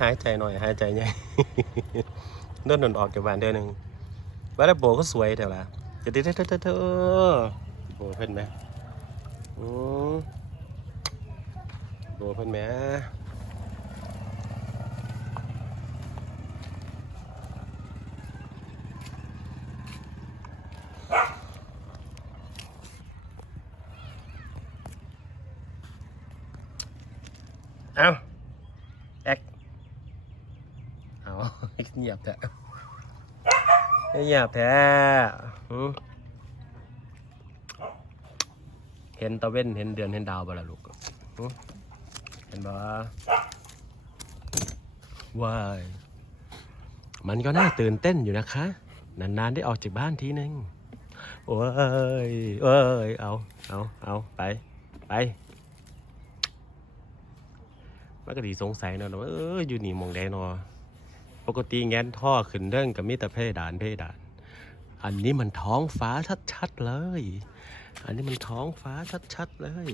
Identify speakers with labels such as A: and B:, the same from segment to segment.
A: หายใจหน่อย หายใจใหญ่เดินนออกจากบ้านเดือนหนึ่งว่าแต่โบก็สวยแต่ละจะได้เธอเธอเธอโบเพิ่นไหมอืมโบเพิ่นไหมเอ้าแอก เอาเงียบแต่เงียบแท้เห็นตะเว้นเห็นเดือนเห็นดาวบ่ล่ะลูกเห็นบ่ว้ายมันก็น่าตื่นเต้นอยู่นะคะ นานๆได้ออกจากบ้านทีนึงโอ้ยเอ้ยเอาเอาเอาไปไปมันก็ดีสงสัยเนาะว่าเอออยู่นี่มองแดเนอ ปกติแงนท่อขึ้นเรื่องกับมิตรเพดานเพดาน อันนี้มันท้องฟ้าชัดๆเลย อันนี้มันท้องฟ้าชัดๆเลย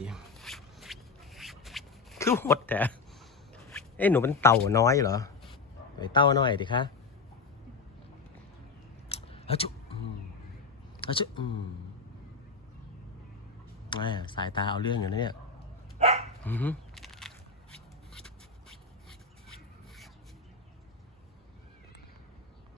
A: คือหดแต่เอ้หนูเป็นเต่าน้อยเหรอไอเต่าน้อยดิคะแล้วจุแล้วจุอืมแหม่สายตาเอาเรื่องอยู่นะเนี่ยอือ